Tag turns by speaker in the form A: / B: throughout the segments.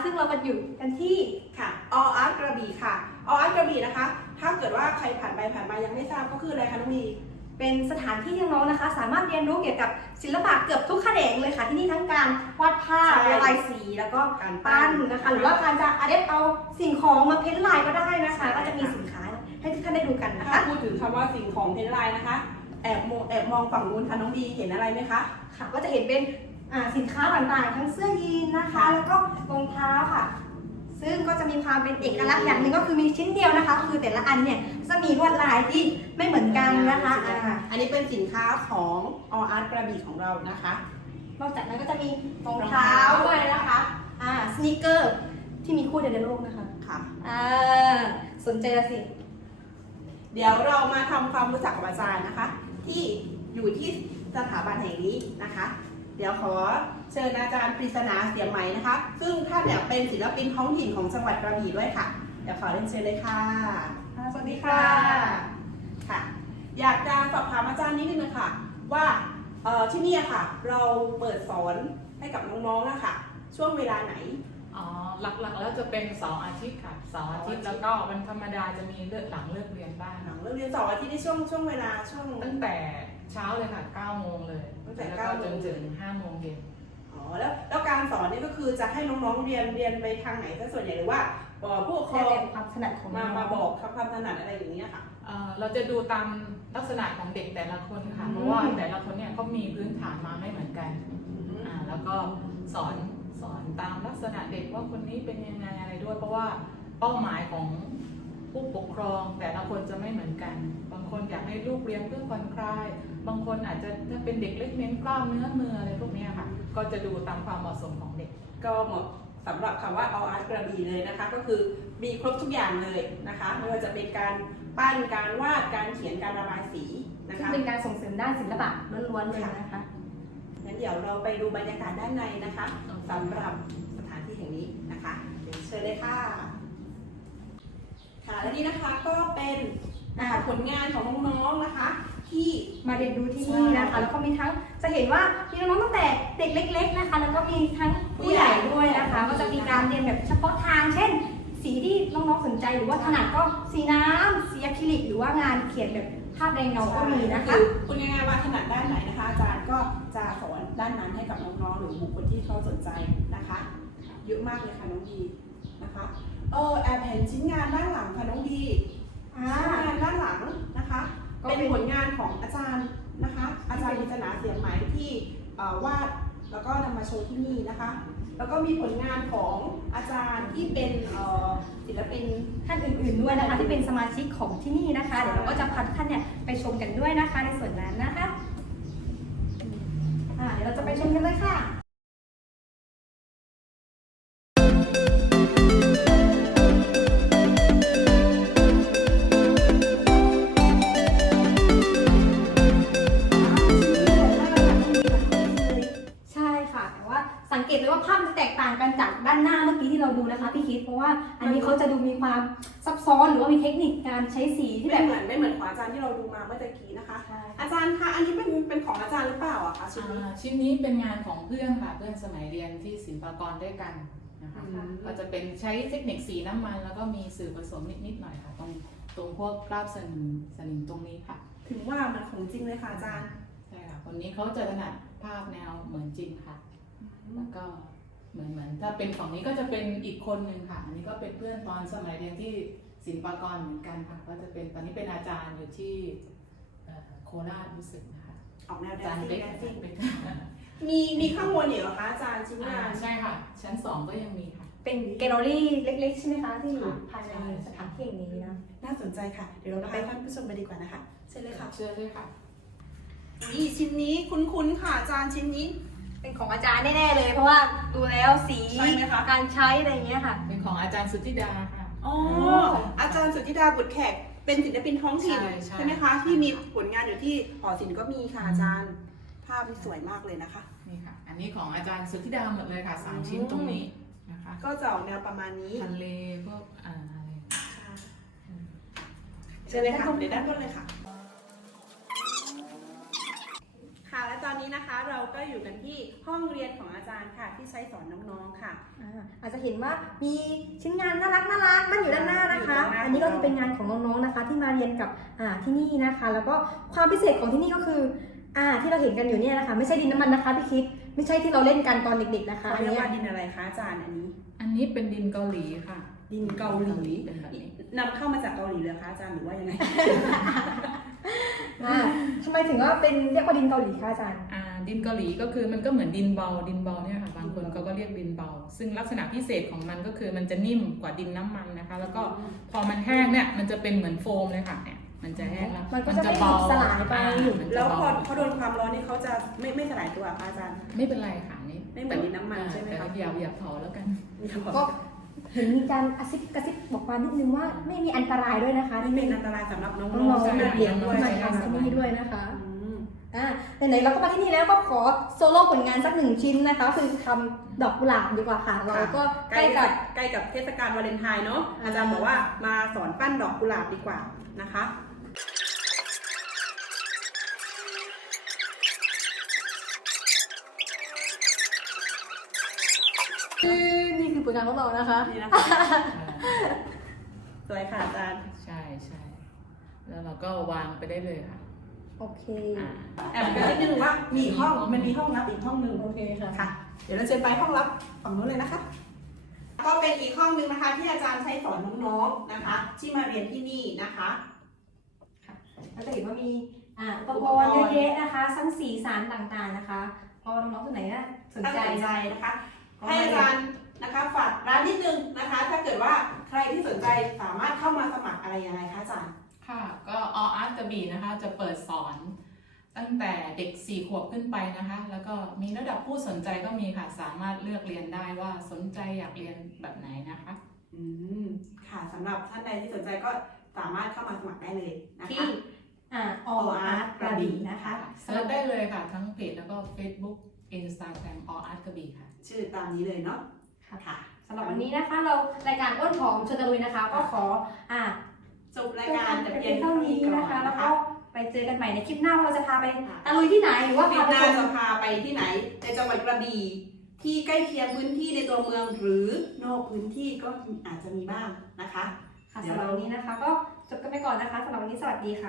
A: ซึ่งเราก็อยู่กันที่
B: ค่ะออาร์ตกระบี่ค่ะออาร์ตกระบี่นะคะถ้าเกิดว่าใครผ่านไปผ่านมายังไม่ทราบก็คืออะไรคะน้องมี
A: เป็นสถานที่ที่น้องๆนะคะสามารถเรียนรู้เกี่ยวกับศิลปะเกือบทุกแขนงเลยค่ะที่นี่ทั้งการวาดภาพระบายสีแล้วก็การปั้นนะคะหรือว่าการจะอัดเอาสิ่งของมาเพ้นท์ลายก็ได้นะคะก็จะมีสินค้าให้ทุกท่านได้ดูกันนะคะ
B: ถ้าพูดถึงคำว่าสิ่งของเพ้นท์ลายนะคะแอบมองฝั่งนู้นค่ะน้องดีเห็นอะไรไหมคะ
A: ค่ะก็จะเห็นเป็นสินค้าต่างๆทั้งเสื้อยีนนะคะแล้วก็รองเท้าค่ะซึ่งก็จะมีความเป็นเอกลักษณ์อย่างหนึ่งก็คือมีชิ้นเดียวนะคะคือแต่ละอันเนี่ยจะมีลวดลายที่ไม่เหมือนกันนะคะ
B: อันนี้เป็นสินค้าของออาร์ตกระบี่ของเรานะคะ
A: นอกจากนั้นก็จะมีรองเท้าด้วยนะคะสนีกเกอร์ที่มีคู่เดียวในโลกนะคะ
B: ค่ะ
A: สนใจละสิ
B: เดี๋ยวเรามาทำความรู้จักกับอาจารย์นะคะที่อยู่ที่สถาบันแห่งนี้นะคะเดี๋ยวขอเชิญอาจารย์ปริศนาเสียงไหมนะคะซึ่งท่านเนี่ยเป็นศิลปินท้องถิ่นของจังหวัดกระบี่ด้วยค่ะเดี๋ยวขอเรียนเชิญเลยค่ะ
A: สวัสดีค่ะ
B: ค่ะอยากจะสอบถามอาจารย์นิดนึงนะคะว่าที่นี่ค่ะเราเปิดสอนให้กับน้องๆนะคะช่วงเวลาไหน
C: หลักๆแล้วจะเป็นเสาร์อาทิตย์ค่ะเสาร์อาทิตย์แล้วก็วันธรรมดาจะมีหลังเลิกเรียนบ้าง
B: หลังเลิกเรียนเสาร์อาทิตย์ในช่วงเวลาช่วง
C: ตั้งแต่เช้าเลยค่ะ9 โมงเลย
B: ตั้งแต่
C: 9 โมงจนถึง5 โมงเย็น
B: แล้วการสอนนี่ก็คือจะให้น้องๆเรียนไปทางไหนซะส่วนใหญ่หรือว่าผู้ปกครอง
A: ความถนัดของ
B: มาบอกความถนัดอะไรอย่างนี้ค่ะ
C: เราจะดูตามลักษณะของเด็กแต่ละคนค่ะเพราะว่าแต่ละคนเนี่ยเขามีพื้นฐานมาไม่เหมือนกันแล้วก็สอนตามลักษณะเด็กว่าคนนี้เป็นยังไงอะไรด้วยเพราะว่าเป้าหมายของผู้ปกครองแต่ละคนจะไม่เหมือนกันบางคนอยากให้ลูกเรียนเพื่อผ่อนคลายบางคนอาจจะถ้าเป็นเด็กเล็กเน้นกล้ามเนื้อมืออะไรพวกนี้ค่ะก็จะดูตามความเหมาะสมของเด็ก
B: ก็เหมาะสำหรับคำว่าออาร์ตกระบี่เลยนะคะก็คือมีครบทุกอย่างเลยนะคะไม่ว่าจะเป็นการปั้นการวาดการเขียนการระบายสีนะคะ
A: เป็นการส่งเสริมด้านศิลปะล้วนๆเลยนะคะ
B: งั้นเดี๋ยวเราไปดูบรรยากาศด้านในนะคะสำหรับสถานที่แห่งนี้นะคะเชิญเลยค่ะค่ะและนี่นะคะก็เป็นผลงานของน้องๆนะคะที่
A: มาเรียนรู้ที่นี่นะคะแล้วก็มีทั้งจะเห็นว่ามีน้องๆตั้งแต่เด็กเล็กๆนะคะแล้วก็มีทั้งผู้ใหญ่ด้วยนะคะก็จะมีการเรียนแบบเฉพาะทางเช่นสีที่น้องๆสนใจหรือว่าถนัดก็สีน้ำสีอะคริลิกหรือว่างานเขียนแบบภาพแดงเงาก็มีนะคะ
B: คุณงานว่าถนัดด้านไหนนะคะอาจารย์ก็จะสอนด้านนั้นให้กับน้องๆหรือบุคคลที่เขาสนใจนะคะเยอะมากเลยค่ะน้องดีนะคะแอบเห็นชิ้นงานด้านหลังค่ะน้องดีชิ้นงานด้านหลังนะคะเป็นผลงานของอาจารย์นะคะอาจารย์ปริศนาเสียงไหมที่วาดแล้วก็นำมาโชว์ที่นี่นะคะแล้วก็มีผลงานของอาจารย์ที่เป็นศิลปิน
A: ท่านอื่นๆด้วยนะคะที่เป็นสมาชิกของที่นี่นะคะเดี๋ยวเราก็จะพาทุกท่านเนี่ยไปชมกันด้วยนะคะในส่วนนั้นนะคะเดี๋ยวเราจะไปชมกันเลยค่ะสังเกตเลยว่าภาพมันแตกต่างกันจากด้านหน้าเมื่อกี้ที่เราดูนะคะพี่คิดเพราะว่าอันนี้เขาจะดูมีความซับซ้อนหรือว่ามีเทคนิคการใช้สีที่แบบ
B: ไม่เหมือนของอาจารย์ที่เราดูมาเมื่อกี้นะคะอาจารย์คะอันนี้เป็นของอาจารย์หรือเปล่าอะคะ
C: ชิ้นนี้เป็นงานของเพื่อนค่ะเพื่อนสมัยเรียนที่ศิลปากรด้วยกันนะคะก็จะเป็นใช้เทคนิคสีน้ำมันแล้วก็มีสื่อผสมนิดหน่อยค่ะตรงพวกกราบสนิมตรงนี้ค่ะ
B: ถึงว่ามันของจริงเลยค่ะอาจารย์
C: ใช่ค่ะคนนี้เขาจะถนัดภาพแนวเหมือนจริงค่ะแล้วก็เหมือนถ้าเป็นฝั่งนี้ก็จะเป็นอีกคนหนึ่งค่ะอันนี้ก็เป็นเพื่อนตอนสมัยเรียนที่ศิลปากรเหมือนกันค่ะก็จะเป็นตอนนี้เป็นอาจารย์อยู่ที่โคราชรู้สึกนะคะ
B: ออกแนว
C: อาจารย์เล็ก
B: มีข้างบนเหรอคะอาจารย์ชิ้นงาน
C: ใช่ค่ะชั้น2ก็ยังมีค่ะ
A: เป็นแกลเลอรี่เล็กๆใช่ไหมคะที่อยู่ภายในสถานที่อย่างนี้นะ
B: น่าสนใจค่ะเดี๋ยวเราไปท่านผู้ชมไปดีกว่านะคะเชิญเลยค่ะ
C: เชิญเลยค่ะ
B: นี่ชิ้นนี้คุ้นๆค่ะอาจารย์ชิ้นนี้
A: เป็นของอาจารย์แน่ๆเลยเพราะว่าดูแล้วสีการใช้อะไรอย่างเงี้ยค่ะ
C: เป็นของอาจารย์สุทธิดาค่ะ
B: อ๋ออาจารย์สุทธิดาบุตรแขกเป็นศิลปินท้องถิ่นใช่ไหมคะที่มีผลงานอยู่ที่หอศิลป์ก็มีค่ะอาจารย์ภาพสวยมากเลยนะคะ
C: นี่ค่ะอันนี้ของอาจารย์สุทธิดาหมดเลยค่ะ3 ชิ้นตรงนี้นะคะ
B: ก็จะออกแนวประมาณนี้
C: ทะเลพวกอะไร
B: เชิญเลยค่ะเดี๋ยวด้านบนเลยค่ะค่ะ และตอนนี้นะคะเราก็อยู่กันที่ห้องเรียนของอาจารย์ค่ะ ที่ใช้สอนน้องๆค่ะ
A: อาจจะเห็นว่ามีชิ้นงานน่ารักนั่นอยู่ด้านหน้านะคะ อันนี้ก็คือเป็นงานของน้องๆนะคะ ที่มาเรียนกับที่นี่นะคะ แล้วก็ความพิเศษของที่นี่ก็คือที่เราเห็นกันอยู่เนี่ยนะคะ ไม่ใช่ดินน้ำมันนะคะพี่คิดไม่ใช่ที่เราเล่นกันตอนเด็กๆนะคะ
B: เขาเรียกว่าดินอะไรคะอาจารย์อันนี้
C: อันนี้เป็นดินเกาหลีค่ะ
B: ดินเกาหลี
C: เป็นแบบนี้
B: นำเข้ามาจากเกาหลีเลยคะอาจารย์หรือว่ายังไง
A: ทำไมถึงว่าเป็นเรียกว่าดินเกาหลีคะอาจารย์
C: ดินเกาหลีก็คือมันก็เหมือนดินเบาเนี่ยค่ะบางคนเขาก็เรียกดินเบา ซึ่งลักษณะพิเศษของมันก็คือมันจะนิ่มกว่าดินน้ำมันนะคะ แล้วก็พอมันแห้งเนี่ยมันจะเป็นเหมือนโฟมเลยค่ะเนี่ยมันจะแห้งแล้ว
A: มันก็จะไม่สลายไป
C: มันจะ
B: แล้วพ
C: เบา
B: อโดนความร้อนนี่เขาจะไม่สลายตัวคะอาจารย์
C: ไม่เป็นไรค่ะนี่
B: ไม่เหมือนดินน้ำมันใช่ไหมคะ
C: แต่อย่าเผาแล้วกัน
A: ก็เห็นมีการกระซิบบอกมานิดนึงว่าไม่มีอันตรายด้วยนะคะ
B: ไม่เป็นอันตรายสำหรับน้อง
A: น้อง
B: ๆ
A: ๆ
B: ที่
A: ที่
B: มา
A: มา
B: เรี
A: เรี
B: ย
A: ย
B: น
A: น
B: ด้
A: ด้
B: ว
A: วย ย
B: ใช่
A: มา
B: ไหม
A: ทำที่นี่ด้วยนะคะ
B: อืม
A: ไหนๆเราก็มาที่นี่แล้วก็ขอโซโล่ผลงานสักหนึ่งชิ้นนะคะคือทำดอกกุหลาบดีกว่าค่ะ เราก็ใกล้กับ
B: เทศกาลวาเลนไทน์เนาะอาจารย์บอกว่ามาสอนปั้นดอกกุหลาบดีกว่านะคะ
A: นี่คือผลงานของเรานะคะ
B: นี่นะคะสวยค่ะอาจารย์
C: ใช่แล้วเราก็วางไปได้เลยค่ะ
A: โอเค
B: แอบกระซิบนิดนึงว่ามีห้องมันมีห้องลับอีกห้องหนึ่ง
A: โอเคค่ะ
B: ค่ะ เดี๋ยวเราเชิญไปห้องลับฝั่งนู้นเลยนะคะ ก็เป็นอีกห้องหนึ่งนะคะ ที่อาจารย์ใช้สอนน้องๆนะคะ ที่มาเรียนที่นี่นะคะ
A: เราจะเห็นว่ามีอุปกรณ์เยอะแยะนะคะทั้งสีสันต่างๆนะคะ พอน้องๆคนไหนสน
B: ตั้ง
A: ใจ
B: ใจนะคะ ให้อาจารย์นะคะฝากร้านนิดนึงนะคะ ถ้าเกิดว่าใครที่สนใจสามารถเข้ามาสมัครอะไรยังไงคะอาจารย์
C: ค่ะก็All Art กระบี่นะคะจะเปิดสอนตั้งแต่เด็ก4 ขวบขึ้นไปนะคะ แล้วก็มีระดับผู้สนใจก็มีค่ะสามารถเลือกเรียนได้ว่าสนใจอยากเรียนแบบไหนนะคะ
B: ค่ะสำหรับท่านใดที่สนใจก็สามารถเข้ามาสมัครได้เลยนะ
A: ที่
B: คะ
A: All Art กระบี่นะคะ
C: เซิร์ชได้เลยค่ะ ทั้งเพจแล้วก็ Facebook Instagram All Art กระบี่ค่ะ
B: ชื่อตามนี้เลยเนาะค่ะ
A: สำหรับวันนี้นะคะเรารายการอ้นหอมชนตะลุยนะคะ ก็ขอ
B: จบรายการ
A: แต่
B: แต่
A: เพี
B: เพี
A: ย
B: ย
A: ง
B: ง
A: เท่า
B: เท่า
A: นี้
B: นี้
A: นะคะ แล้วก็
B: ก็
A: ไปเจอกันใหม่ในคลิปหน้าว่าเราจะพาไปตะลุยที่ไหนหรือว่า
B: คลิ
A: พา
B: ป
A: ไป
B: หน้า
A: ชม
B: จะพาไปที่ไหนในจังหวัดกระบี่ที่ใกล้เคียงพื้นที่ในตัวเมืองหรือนอกพื้นที่ก็อาจจะมีบ้างนะคะ
A: ค่ะสำหรับวันนี้นะคะ ก็จบกันไปก่อนนะคะสำหรับวันนี้สวัสดีค่ะ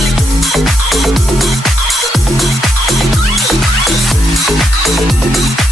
D: We'll be right back.